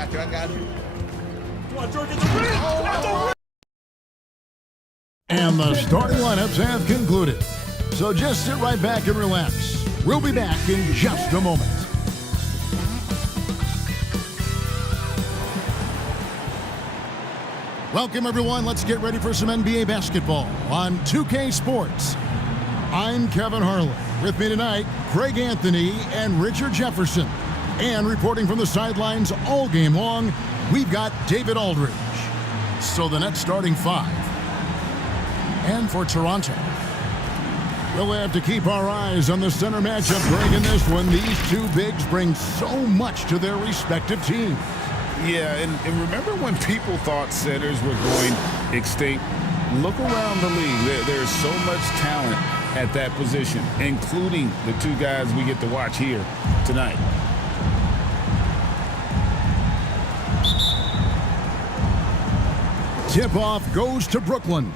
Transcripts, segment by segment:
I got you. Come on, George, get the ring! Oh, and the starting lineups have concluded. So just sit right back and relax. We'll be back in just a moment. Welcome, everyone. Let's get ready for some NBA basketball on 2K Sports. I'm Kevin Harlan. With me tonight, Craig Anthony and Richard Jefferson. And reporting from the sidelines all game long, we've got David Aldridge. So the Nets starting five. And for Toronto, we'll have to keep our eyes on the center matchup. Craig, in this one, these two bigs bring so much to their respective teams. Yeah, and remember when people thought centers were going extinct? Look around the league. There's so much talent at that position, including the two guys we get to watch here tonight. Tip-off goes to Brooklyn.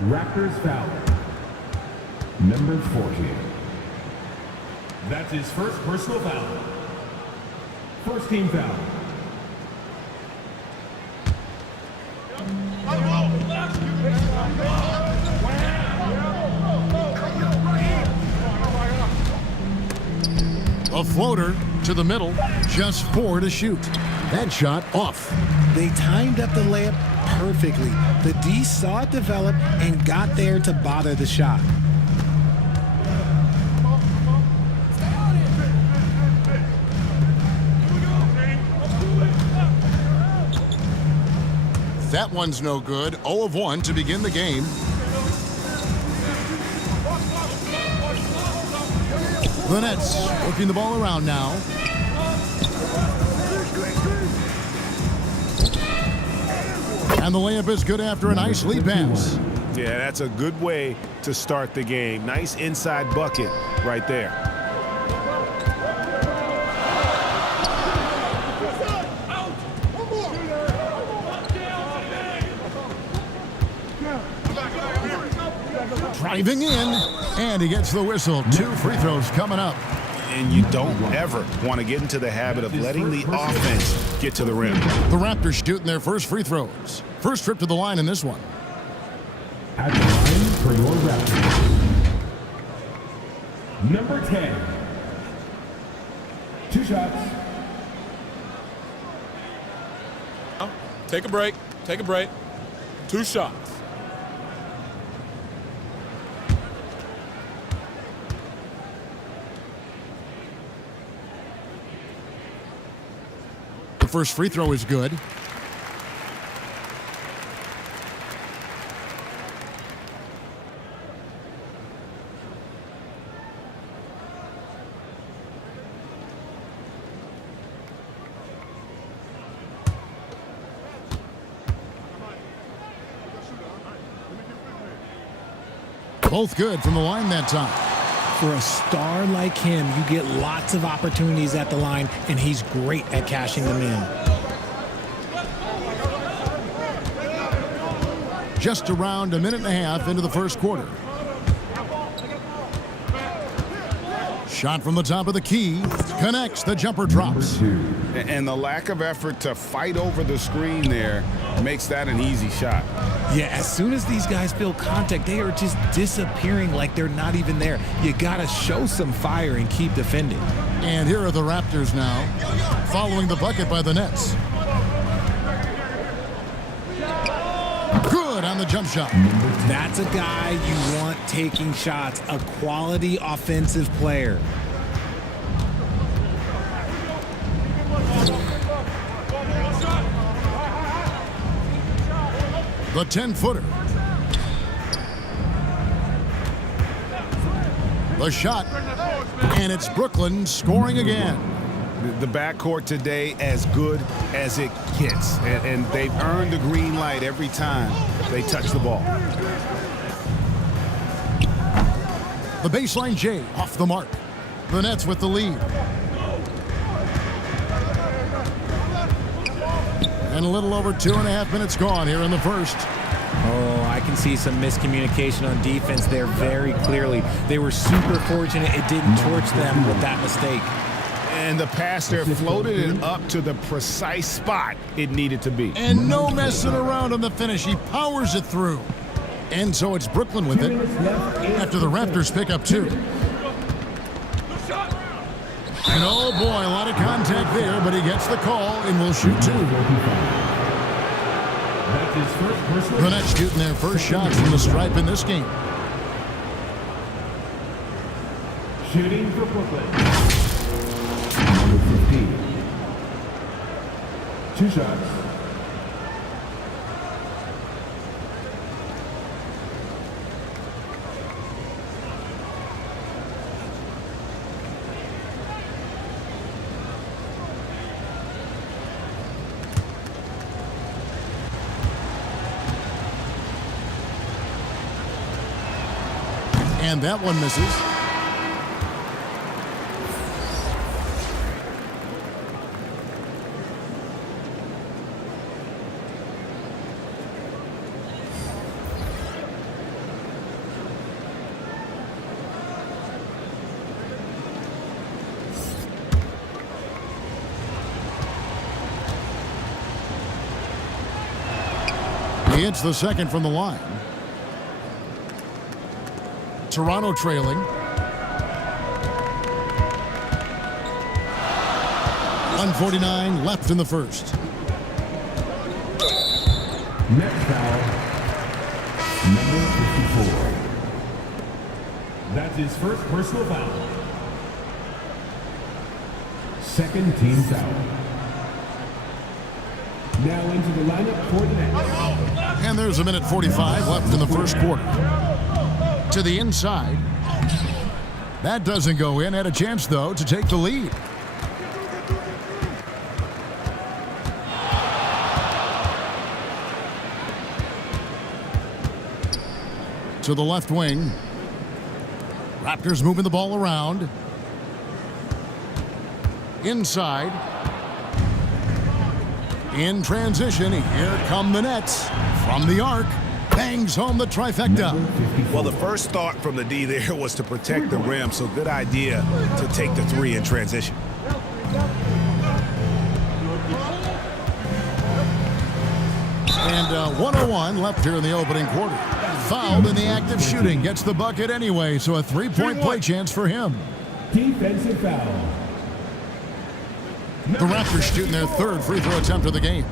Raptors foul. Number 40. That's his first personal foul. First team foul. A floater to the middle, just 4 to shoot. That shot off. They timed up the layup perfectly. The D saw it develop and got there to bother the shot. That one's no good. 0 of 1 to begin the game. The Nets working the ball around now. And the layup is good after a nice lead pass. Yeah, that's a good way to start the game. Nice inside bucket right there. Driving in, and he gets the whistle. 2 free throws coming up. And you don't ever want to get into the habit of letting the offense get to the rim. The Raptors shooting their first free throws. First trip to the line in this one. At the line for your Raptors. Number 10. 2 shots. take a break. Take a break. 2 shots. The first free throw is good. Both good from the line that time. For a star like him, you get lots of opportunities at the line, and he's great at cashing them in. Just around a minute and a half into the first quarter. Shot from the top of the key. Connects. The jumper drops. And the lack of effort to fight over the screen there makes that an easy shot. Yeah, as soon as these guys feel contact, they are just disappearing like they're not even there. You got to show some fire and keep defending. And here are the Raptors now, following the bucket by the Nets. Good on the jump shot. That's a guy you want taking shots, a quality offensive player. The 10-footer. The shot. And it's Brooklyn scoring again. The backcourt today as good as it gets. And they've earned the green light every time they touch the ball. The baseline J off the mark. The Nets with the lead. And a little over 2.5 minutes gone here in the first. Oh, I can see some miscommunication on defense there very clearly. They were super fortunate it didn't torch them with that mistake. And the pass there floated it up to the precise spot it needed to be. And no messing around on the finish. He powers it through. And so it's Brooklyn with it after the Raptors pick up 2. And oh boy, a lot of contact there, but he gets the call and will shoot 2. The Nets shooting their first shots from the stripe in this game. Shooting for Brooklyn. Number 15. 2 shots. And that one misses. He hits the second from the line. Toronto trailing. 1:49 left in the first. Next foul, number 54. That's his first personal foul. Second team foul. Now into the lineup for the Nets. And there's 1:45 left in the first quarter. To the inside. That doesn't go in. Had a chance, though, to take the lead. To the left wing. Raptors moving the ball around. Inside. In transition, here come the Nets. From the arc, bangs home the trifecta. Well, the first thought from the D there was to protect the rim, so good idea to take the 3 in transition. And 1:01 left here in the opening quarter. Fouled in the act of shooting. Gets the bucket anyway, so a 3-point play chance for him. Defensive foul. The Raptors shooting their 3rd free throw attempt of the game.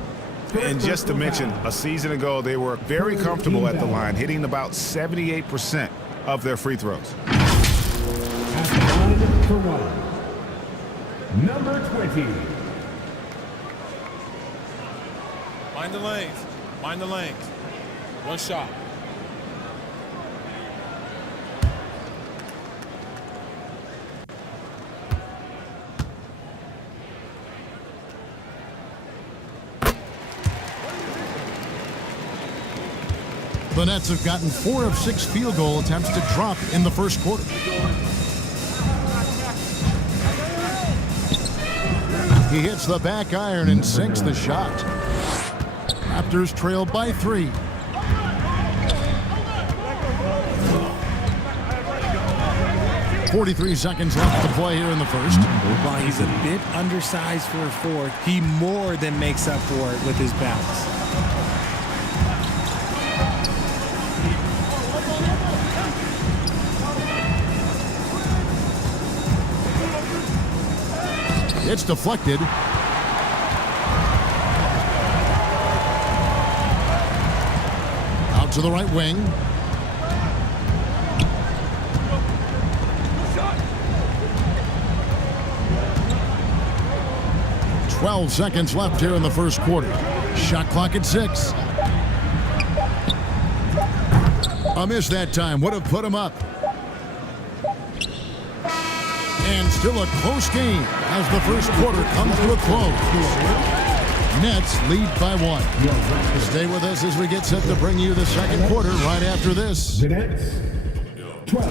And just to mention, a season ago, they were very comfortable at the line, hitting about 78% of their free throws. At the line for 1. Number 20. Mind the lanes. Mind the lanes. 1 shot. The Nets have gotten 4 of 6 field goal attempts to drop in the first quarter. He hits the back iron and sinks the shot. Raptors trail by 3. .43 seconds left to play here in the first. While he's a bit undersized for a 4, he more than makes up for it with his bounce. It's deflected. Out to the right wing. .12 seconds left here in the first quarter. Shot clock at 6. A miss that time would have put him up. And still a close game as the first quarter comes to a close. Nets lead by 1. Stay with us as we get set to bring you the second quarter right after this. The Nets, 12.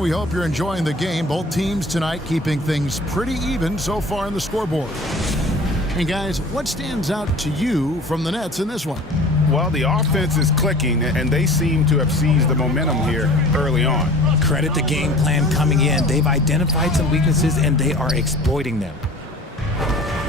And we hope you're enjoying the game. Both teams tonight keeping things pretty even so far in the scoreboard. And guys, what stands out to you from the Nets in this one? Well, the offense is clicking, and they seem to have seized the momentum here early on. Credit the game plan coming in. They've identified some weaknesses, and they are exploiting them.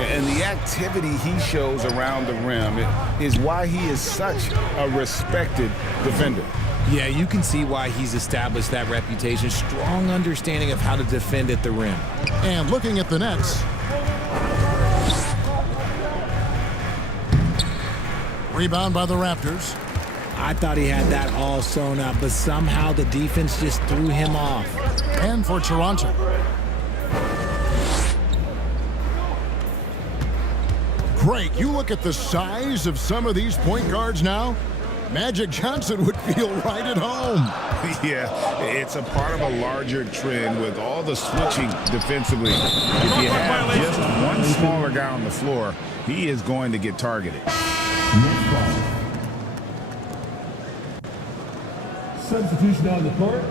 And the activity he shows around the rim is why he is such a respected defender. Yeah, you can see why he's established that reputation. Strong understanding of how to defend at the rim. And looking at the Nets. Rebound by the Raptors. I thought he had that all sewn up, but somehow the defense just threw him off. And for Toronto. Great. You look at the size of some of these point guards now. Magic Johnson would feel right at home. Yeah, it's a part of a larger trend with all the switching defensively. If you have just one smaller guy on the floor, he is going to get targeted. Substitution on the court.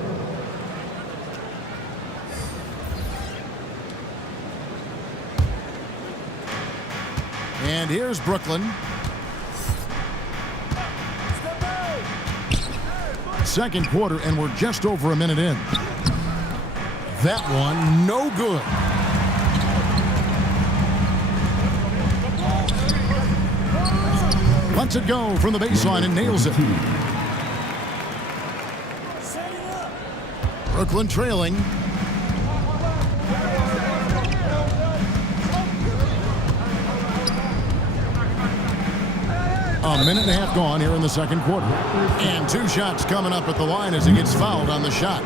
And here's Brooklyn. Second quarter, and we're just over a minute in. That one, no good. Lets it go from the baseline and nails it. Brooklyn trailing. A minute and a half gone here in the second quarter. And 2 shots coming up at the line as he gets fouled on the shot.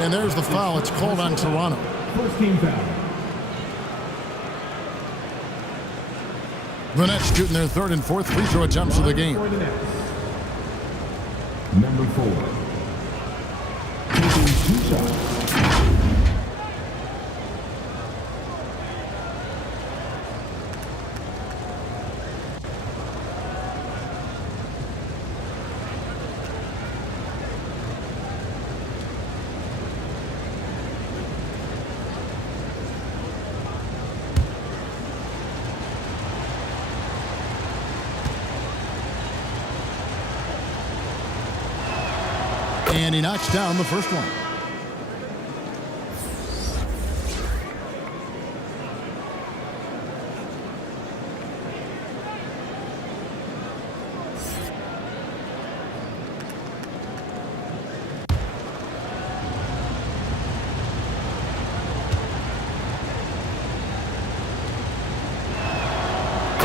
And there's the foul. It's called on Toronto. First team foul. The Nets shooting their third and fourth free throw attempts of the game. For the Nets. Number 4. Taking 2 shots. And he knocks down the first one.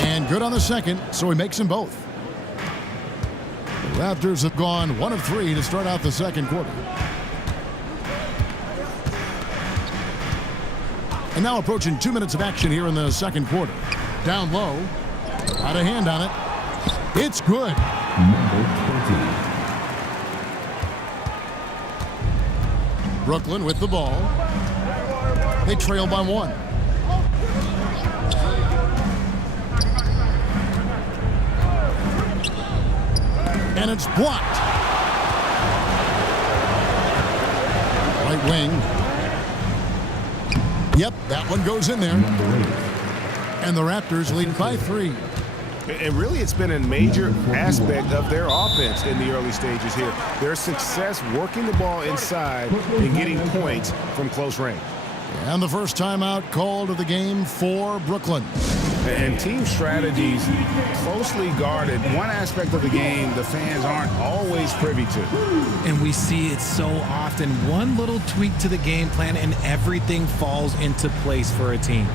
And good on the second, so he makes them both. The Raptors have gone 1 of 3 to start out the second quarter. And now approaching 2 minutes of action here in the second quarter. Down low. Got a hand on it. It's good. Number 20. Brooklyn with the ball. They trail by 1. And it's blocked. Right wing. Yep, that one goes in there. And the Raptors lead by 3. And really, it's been a major aspect of their offense in the early stages here. Their success working the ball inside and getting points from close range. And the first timeout called of the game for Brooklyn. And team strategies closely guarded. One aspect of the game the fans aren't always privy to. And we see it so often. One little tweak to the game plan and everything falls into place for a team.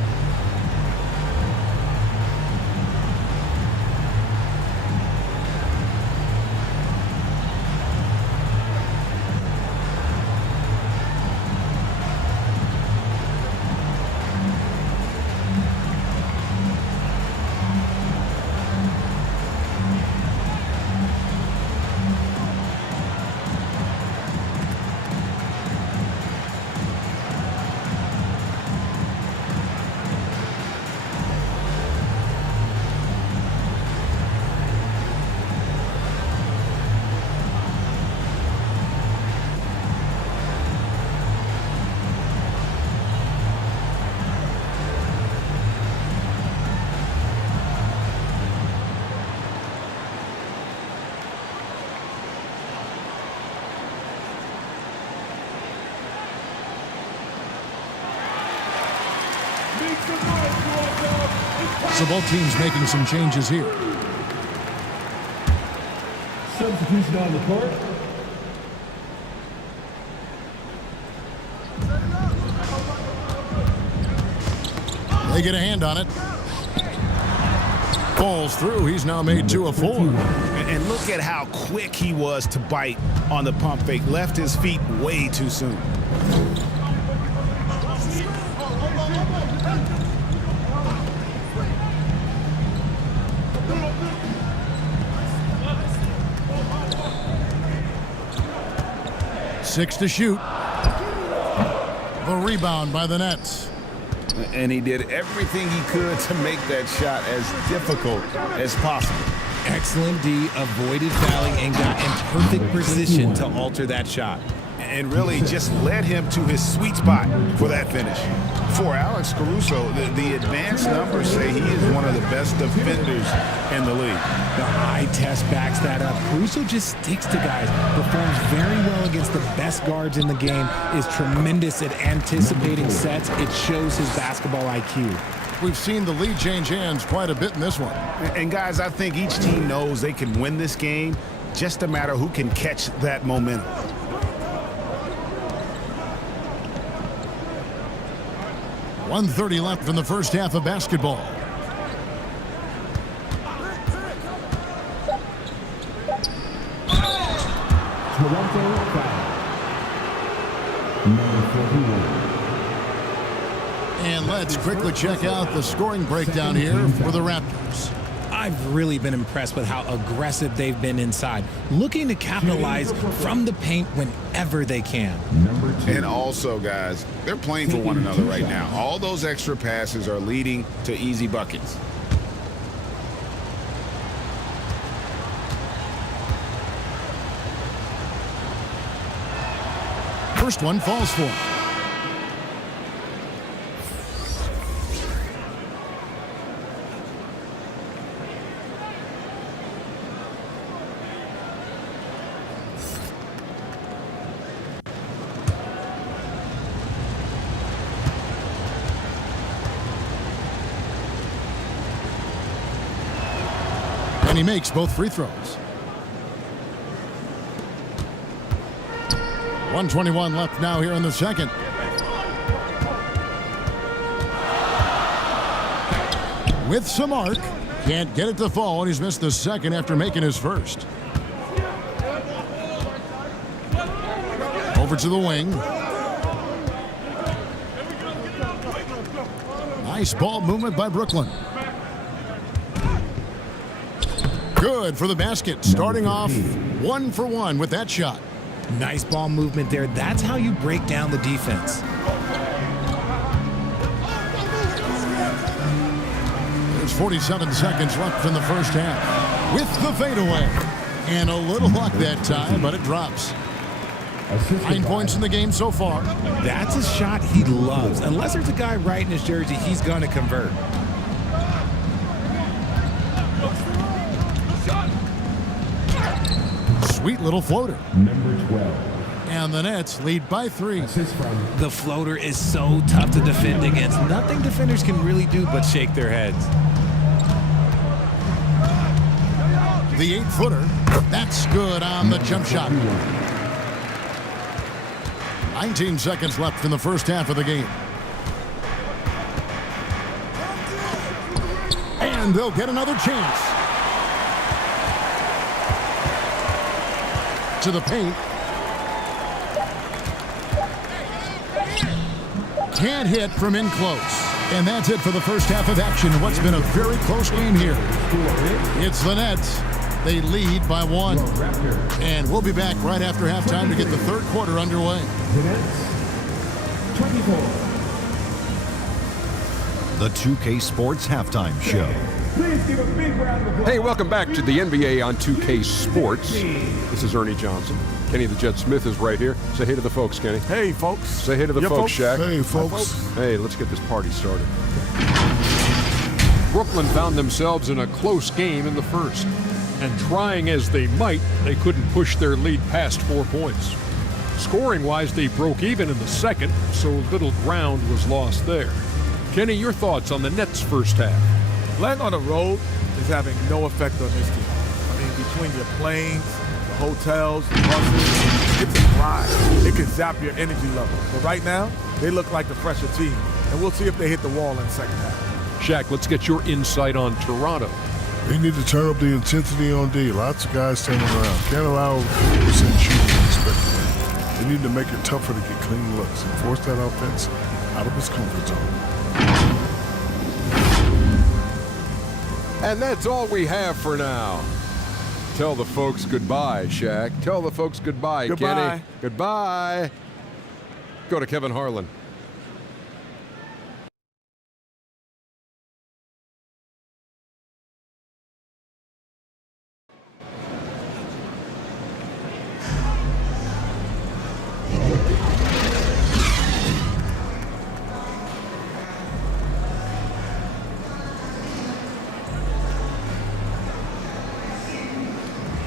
So both teams making some changes here. Substitution on the court. They get a hand on it. Falls through. He's now made 2 of 4. And look at how quick he was to bite on the pump fake. Left his feet way too soon. Six to shoot. The rebound by the Nets. And he did everything he could to make that shot as difficult as possible. Excellent D, avoided fouling and got in perfect position to alter that shot. And really just led him to his sweet spot for that finish. For Alex Caruso, the advanced numbers say he is one of the best defenders in the league. The eye test backs that up. Caruso just sticks to guys, performs very well against the best guards in the game, is tremendous at anticipating sets. It shows his basketball IQ. We've seen the lead change hands quite a bit in this one. And guys, I think each team knows they can win this game, just a matter who can catch that momentum. .130 left in the first half of basketball. Toronto foul. Number 41. And let's quickly check out the scoring breakdown here for the Raptors. I've really been impressed with how aggressive they've been inside, looking to capitalize from the paint whenever they can. Number 2. And also, guys, they're playing for one another right now. All those extra passes are leading to easy buckets. First one falls for him. And he makes both free throws. 1:21 left now here in the second. With some arc. Can't get it to fall, and he's missed the second after making his first. Over to the wing. Nice ball movement by Brooklyn. Good for the basket, starting off 1 for 1 with that shot. Nice ball movement there. That's how you break down the defense. There's 47 seconds left in the first half. With the fadeaway. And a little luck that time, but it drops. 9 points in the game so far. That's a shot he loves. Unless there's a guy right in his jersey, he's going to convert. Sweet little floater. Number 12. And the Nets lead by 3. Assist from The floater is so tough to defend against. Nothing defenders can really do but shake their heads. The 8-footer. That's good on the jump shot. 19 seconds left in the first half of the game. And they'll get another chance. To the paint. Can't hit from in close. And that's it for the first half of action in what's been a very close game here. It's the Nets. They lead by 1. And we'll be back right after halftime to get the third quarter underway. the Nets. 24. The 2K Sports Halftime Show. Please give a big round of applause. Hey, welcome back to the NBA on 2K Sports. This is Ernie Johnson. Kenny the Jet Smith is right here. Say hey to the folks, Kenny. Hey, folks. Say hey to the folks, Shaq. Hey, folks. Hey, let's get this party started. Brooklyn found themselves in a close game in the first. And trying as they might, they couldn't push their lead past 4 points. Scoring-wise, they broke even in the second, so little ground was lost there. Kenny, your thoughts on the Nets' first half? Playing on the road is having no effect on this team. I mean, between your planes, the hotels, the buses, it's a grind. It can zap your energy level. But right now, they look like the fresher team. And we'll see if they hit the wall in the second half. Shaq, let's get your insight on Toronto. They need to turn up the intensity on D. Lots of guys standing around. Can't allow 50% shooting respectively. They need to make it tougher to get clean looks and force that offense out of its comfort zone. And that's all we have for now. Tell the folks goodbye, Shaq. Tell the folks goodbye, Goodbye. Kenny. Goodbye. Go to Kevin Harlan.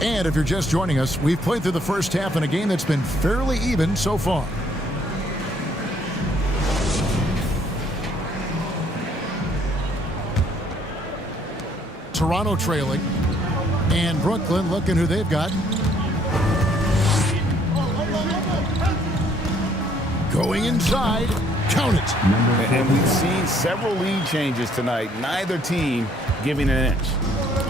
And if you're just joining us, we've played through the first half in a game that's been fairly even so far. Toronto trailing, and Brooklyn looking who they've got. Going inside, count it. And we've seen several lead changes tonight. Neither team giving an inch.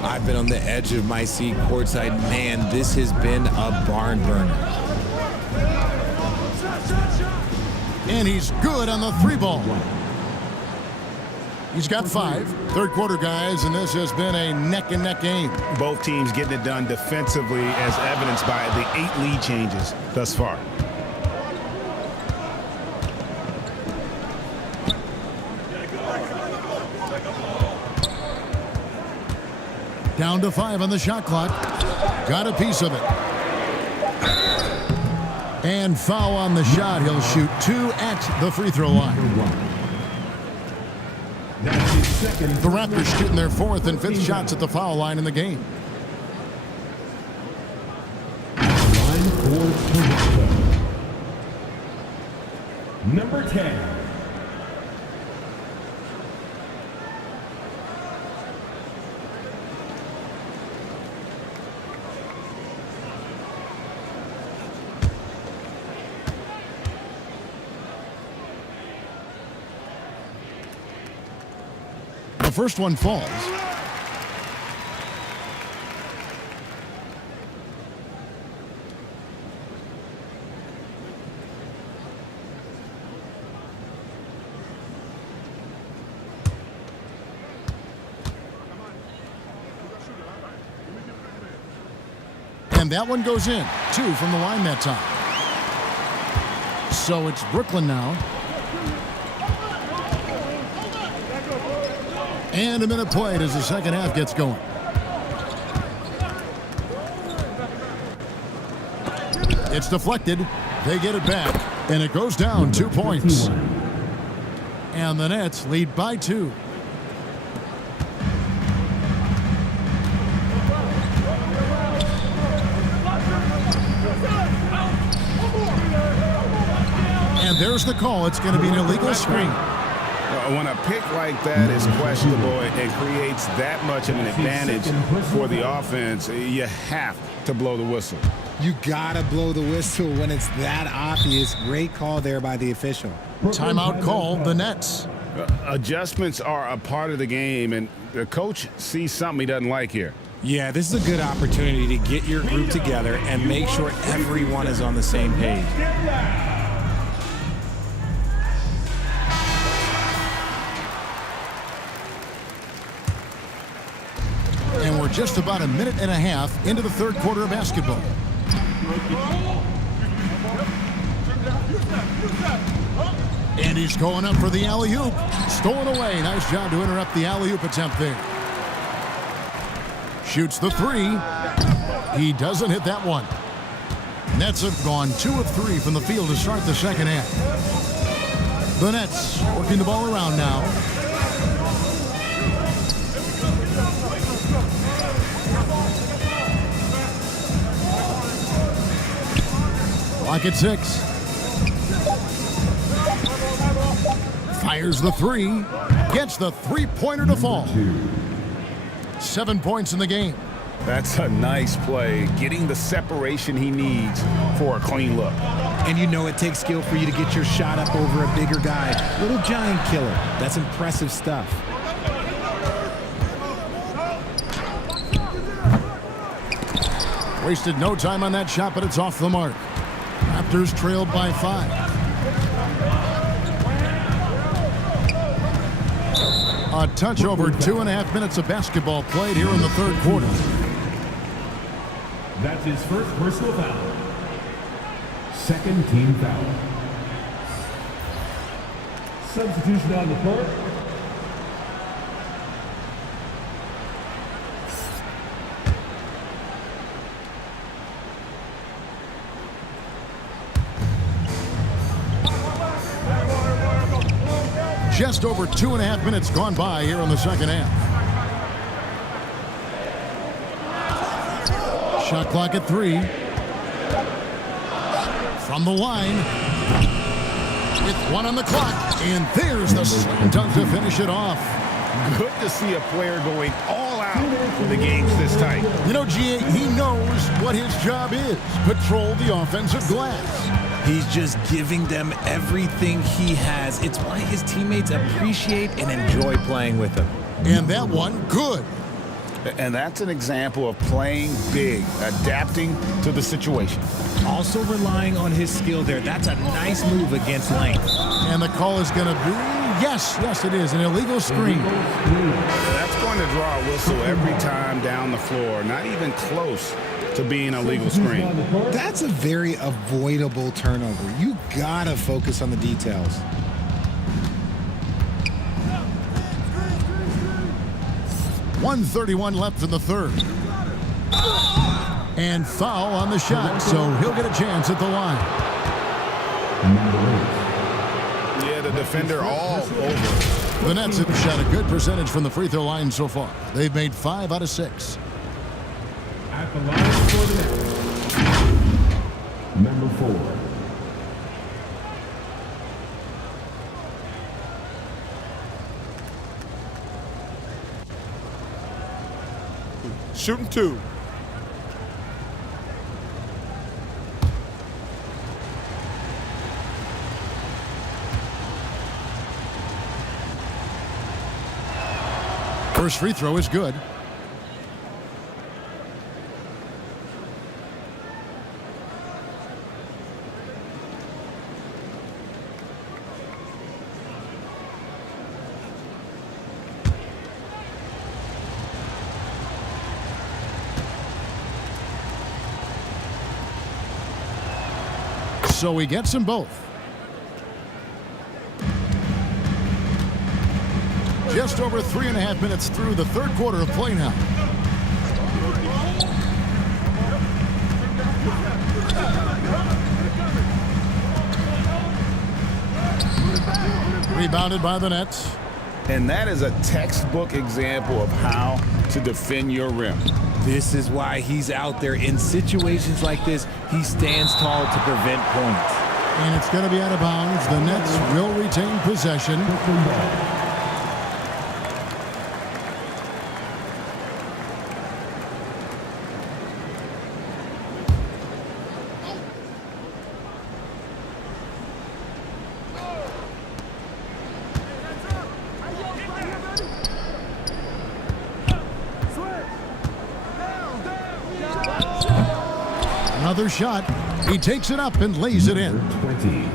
I've been on the edge of my seat courtside. Man, this has been a barn burner. And he's good on the three ball. He's got 5. Third quarter, guys, and this has been a neck-and-neck game. Both teams getting it done defensively, as evidenced by the 8 lead changes thus far. Down to 5 on the shot clock. Got a piece of it. And foul on the shot. He'll shoot 2 at the free throw line. The Raptors shooting their 4th and 5th shots at the foul line in the game. Number 10. The first one falls. And that one goes in. 2 from the line that time. So it's Brooklyn now. And a minute played as the second half gets going. It's deflected. They get it back. And it goes down 2 points. And the Nets lead by 2. And there's the call. It's going to be an illegal screen. When a pick like that is questionable and creates that much of an advantage for the offense, you have to blow the whistle. You gotta blow the whistle when it's that obvious. Great call there by the official. Timeout called the Nets. Adjustments are a part of the game, and the coach sees something he doesn't like here. Yeah, this is a good opportunity to get your group together and make sure everyone is on the same page. And we're just about a minute and a half into the third quarter of basketball. And he's going up for the alley-oop. Stolen away. Nice job to interrupt the alley-oop attempt there. Shoots the 3. He doesn't hit that one. Nets have gone 2 of 3 from the field to start the second half. The Nets working the ball around now. Clock at 6. Fires the three. Gets the three-pointer to fall. 7 points in the game. That's a nice play, getting the separation he needs for a clean look. And you know it takes skill for you to get your shot up over a bigger guy. Little giant killer. That's impressive stuff. Wasted no time on that shot, but it's off the mark. Raptors trailed by 5. A touch over 2.5 minutes of basketball played here in the third quarter. That's his first personal foul. Second team foul. Substitution on the court. Just over 2.5 minutes gone by here in the second half. Shot clock at 3. From the line. With 1 on the clock. And there's the slam dunk to finish it off. Good to see a player going all out when the game's this tight. You know, G.A., he knows what his job is. Patrol the offensive glass. He's just giving them everything he has. It's why his teammates appreciate and enjoy playing with him. And that one, good. And that's an example of playing big, adapting to the situation. Also relying on his skill there. That's a nice move against length. And the call is going to be, yes, it is, an illegal screen. That's going to draw a whistle every time down the floor. Not even close to being a legal screen. That's a very avoidable turnover. You gotta focus on the details. .131 left in the third. And foul on the shot, so he'll get a chance at the line. Yeah, the defender all over. The Nets have shot a good percentage from the free throw line so far. They've made 5 out of 6. At the line for the Nets. Number 4. Shooting 2. First free throw is good. So he gets them both. Just over 3.5 minutes through the third quarter of play now. Rebounded by the Nets. And that is a textbook example of how to defend your rim. This is why he's out there. In situations like this, he stands tall to prevent points. And it's going to be out of bounds. The Nets will retain possession. Another shot. He takes it up and lays it in. 20.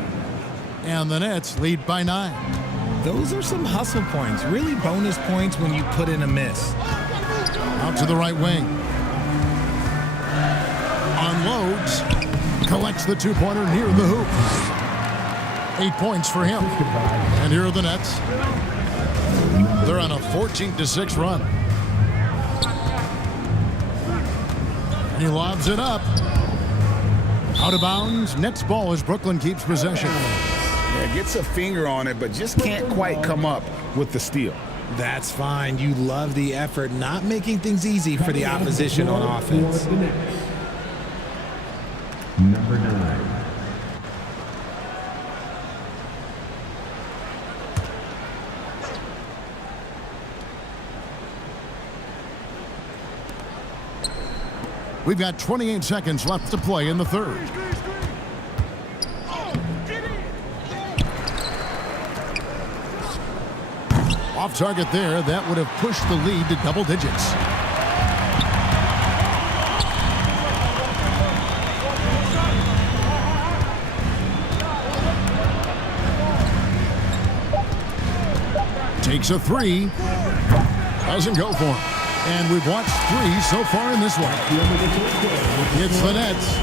And the Nets lead by 9. Those are some hustle points. Really bonus points when you put in a miss. Out to the right wing. Unloads. Collects the two-pointer near the hoop. 8 points for him. And here are the Nets. They're on a 14-6 run. And he lobs it up. Out of bounds. Nets ball as Brooklyn keeps possession. Yeah, gets a finger on it, but just can't quite come up with the steal. That's fine. You love the effort, not making things easy for the opposition on offense. Number 9. We've got 28 seconds left to play in the third. Off target there. That would have pushed the lead to double digits. Takes a three. Doesn't go for him. And we've watched three so far in this one. It's the Nets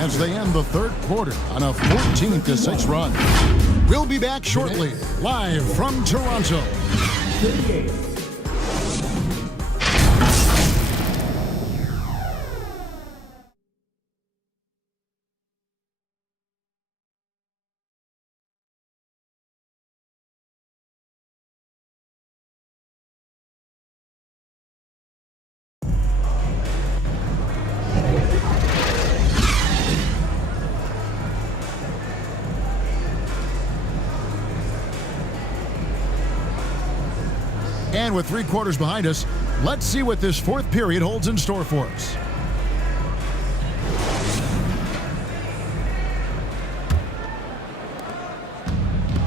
as they end the third quarter on a 14-6 run. We'll be back shortly, live from Toronto. 38. And with 3 quarters behind us, let's see what this fourth period holds in store for us.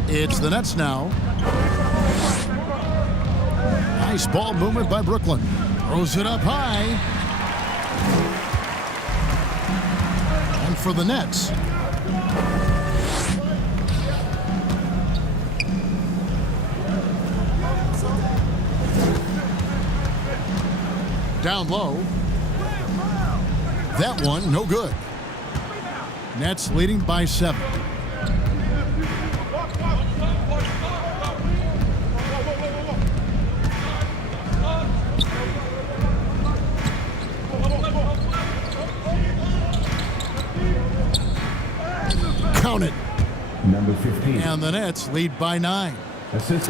It's the Nets now. Nice ball movement by Brooklyn. Throws it up high. And for the Nets. Down low. That one, no good. Nets leading by 7. Count it. Number 15. And the Nets lead by 9.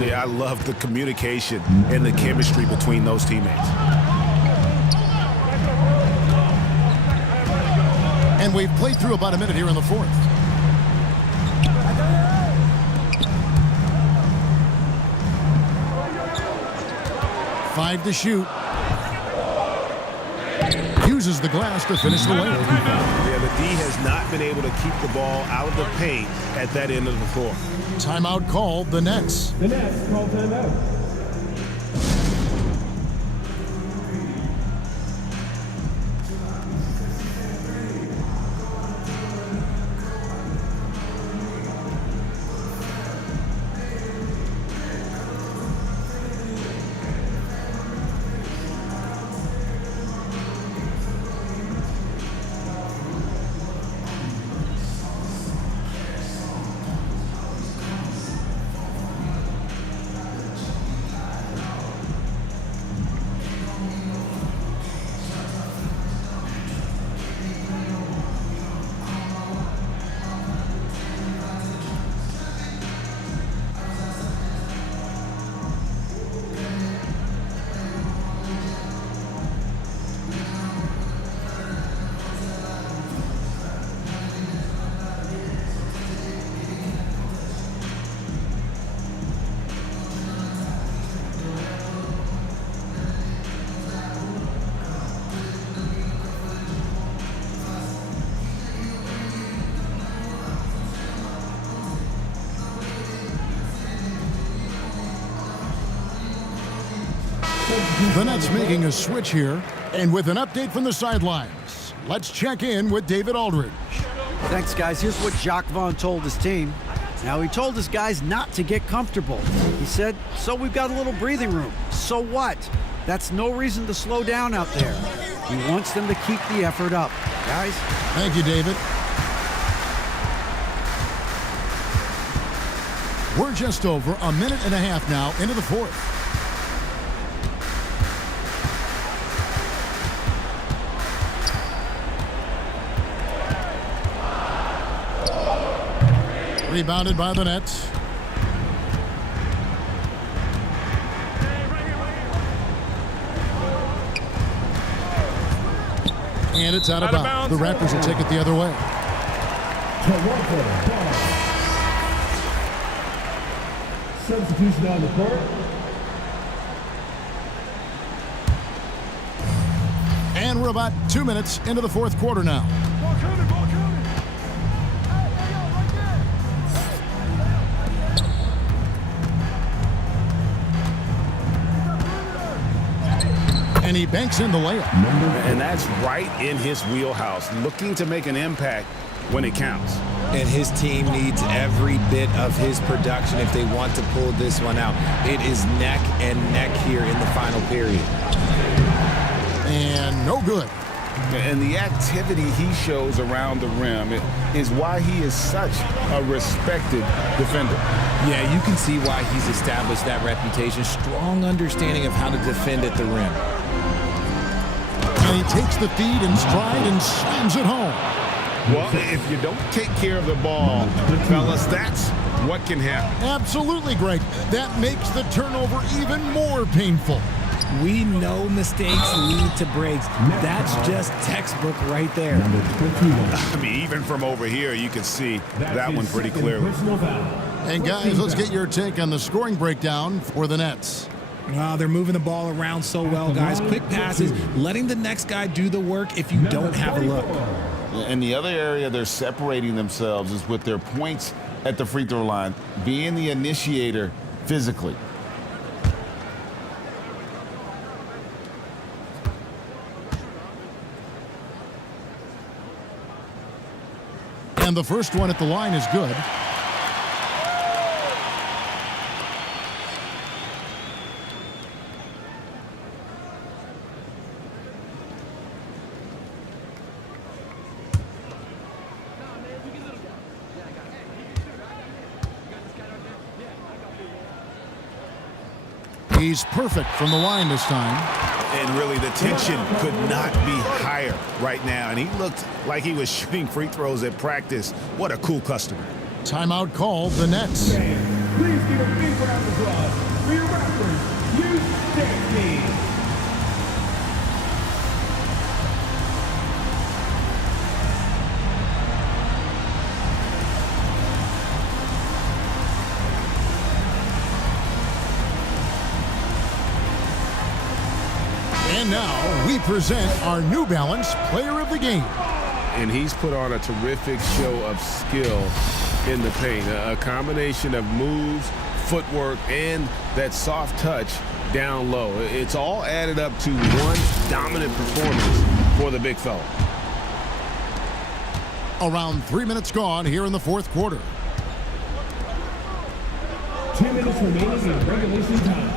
Yeah, I love the communication and the chemistry between those teammates. And we've played through about a minute here in the fourth. Five to shoot. Uses the glass to finish the lane. Yeah, the D has not been able to keep the ball out of the paint at that end of the floor. Timeout called, the Nets. The Nets call timeout. The Nets making a switch here, and with an update from the sidelines, let's check in with David Aldridge. Thanks, guys. Here's what Jacques Vaughn told his team. Now, he told his guys not to get comfortable. He said, so we've got a little breathing room. So what? That's no reason to slow down out there. He wants them to keep the effort up. Guys? Thank you, David. We're just over a minute and a half now into the fourth. Rebounded by the Nets. And it's out of bounds. The Raptors will take it the other way. Substitution on the court. And we're about 2 minutes into the fourth quarter now. And he banks in the layup. And that's right in his wheelhouse, looking to make an impact when it counts. And his team needs every bit of his production if they want to pull this one out. It is neck and neck here in the final period. And no good. And the activity he shows around the rim is why he is such a respected defender. Yeah, you can see why he's established that reputation. Strong understanding of how to defend at the rim. And he takes the feed in stride and slams it home. Well, if you don't take care of the ball, fellas, that's what can happen. Absolutely, Greg. That makes the turnover even more painful. We know mistakes lead to breaks. That's just textbook right there. I mean, even from over here, you can see that one pretty clearly. And guys, let's get your take on the scoring breakdown for the Nets. They're moving the ball around so well, guys. Quick passes, letting the next guy do the work if you don't have a look. And the other area they're separating themselves is with their points at the free throw line, being the initiator physically. And the first one at the line is good. He's perfect from the line this time. And really, the tension could not be higher right now. And he looked like he was shooting free throws at practice. What a cool customer. Timeout called the Nets. Please give a big round of applause for your Raptors youth dance team. And now we present our New Balance Player of the Game. And he's put on a terrific show of skill in the paint. A combination of moves, footwork, and that soft touch down low. It's all added up to one dominant performance for the big fella. Around 3 minutes gone here in the fourth quarter. 2 minutes remaining in regulation time.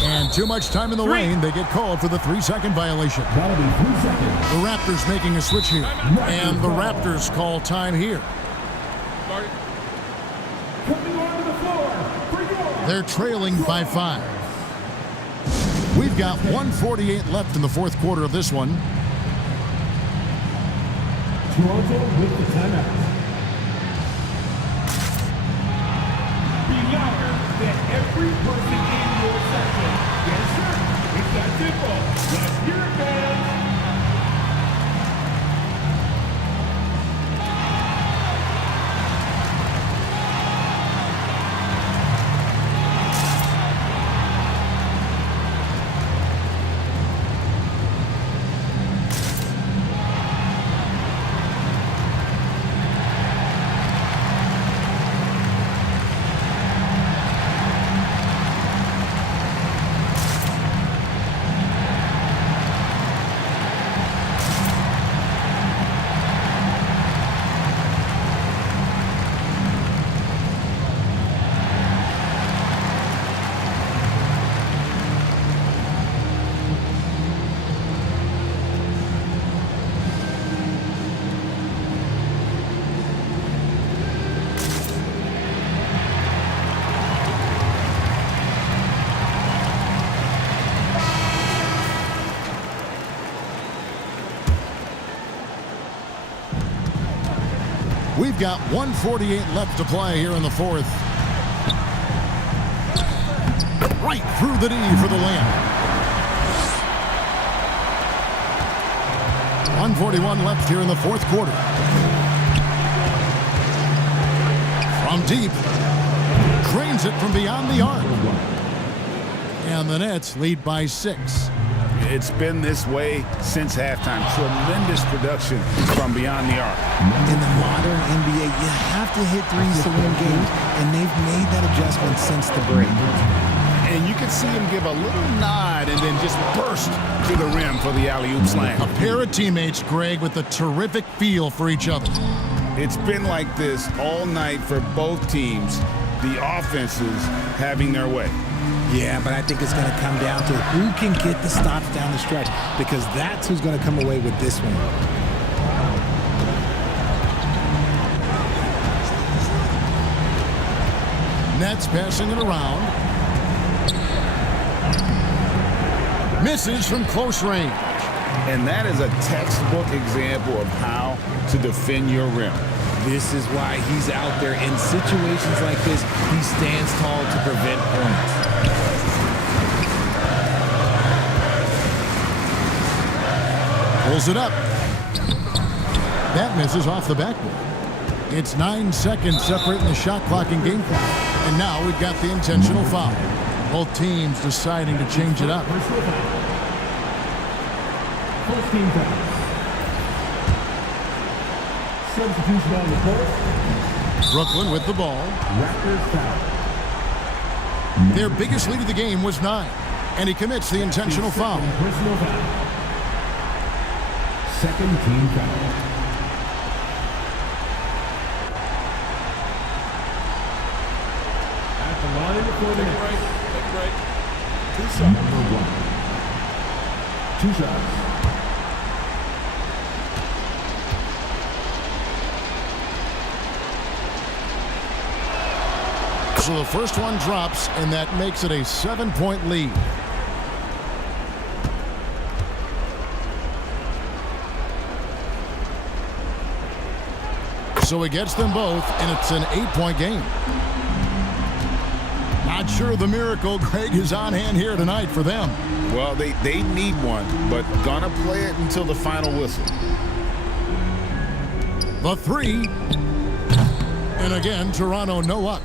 And too much time in the lane, they get called for the 3-second violation. That'll be 3 seconds. The Raptors making a switch here. And the Raptors call time here. Coming onto the floor for your They're trailing by 5. We've got 1:48 left in the fourth quarter of this one. Toronto with the timeout. Be louder than every person in your section. Yes, sir. It's that simple. Let's hear it, fans. We've got 1:48 left to play here in the fourth. Right through the knee for the layup. 1:41 left here in the fourth quarter. From deep. Drains it from beyond the arc. And the Nets lead by 6. It's been this way since halftime. Tremendous production from beyond the arc. In the modern NBA, you have to hit threes to win games, and they've made that adjustment since the break. And you can see him give a little nod and then just burst to the rim for the alley-oop slam. A pair of teammates, Greg, with a terrific feel for each other. It's been like this all night for both teams. The offenses having their way. Yeah, but I think it's going to come down to who can get the stops down the stretch, because that's who's going to come away with this one. Nets passing it around. Misses from close range. And that is a textbook example of how to defend your rim. This is why he's out there in situations like this. He stands tall to prevent points. Pulls it up. That misses off the backboard. It's 9 seconds separating the shot clock and game clock. And now we've got the intentional foul. Both teams deciding to change it up. First team foul. Substitution on the court. Brooklyn with the ball. Raptors foul. Their biggest lead of the game was 9. And he commits the intentional foul. Personal foul. Second team foul. At the line for the right. Two shots. Number 1. 2 shots. So the first one drops, and that makes it a 7-point lead. So he gets them both, and it's an 8-point game. Not sure the miracle, Greg, is on hand here tonight for them. Well, they need one, but gonna play it until the final whistle. The 3. And again, Toronto no up.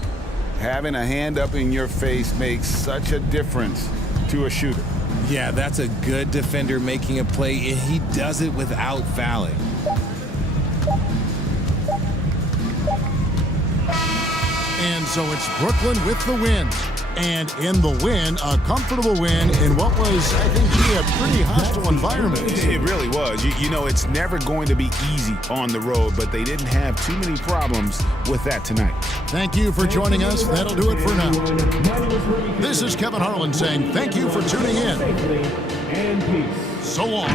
Having a hand up in your face makes such a difference to a shooter. Yeah, that's a good defender making a play, and he does it without fouling. And so it's Brooklyn with the win. And in the win, a comfortable win in what was, I think, a pretty hostile environment. It really was. You know, it's never going to be easy on the road, but they didn't have too many problems with that tonight. Thank you for joining us. That'll do it for now. This is Kevin Harlan saying thank you for tuning in. And peace. So long.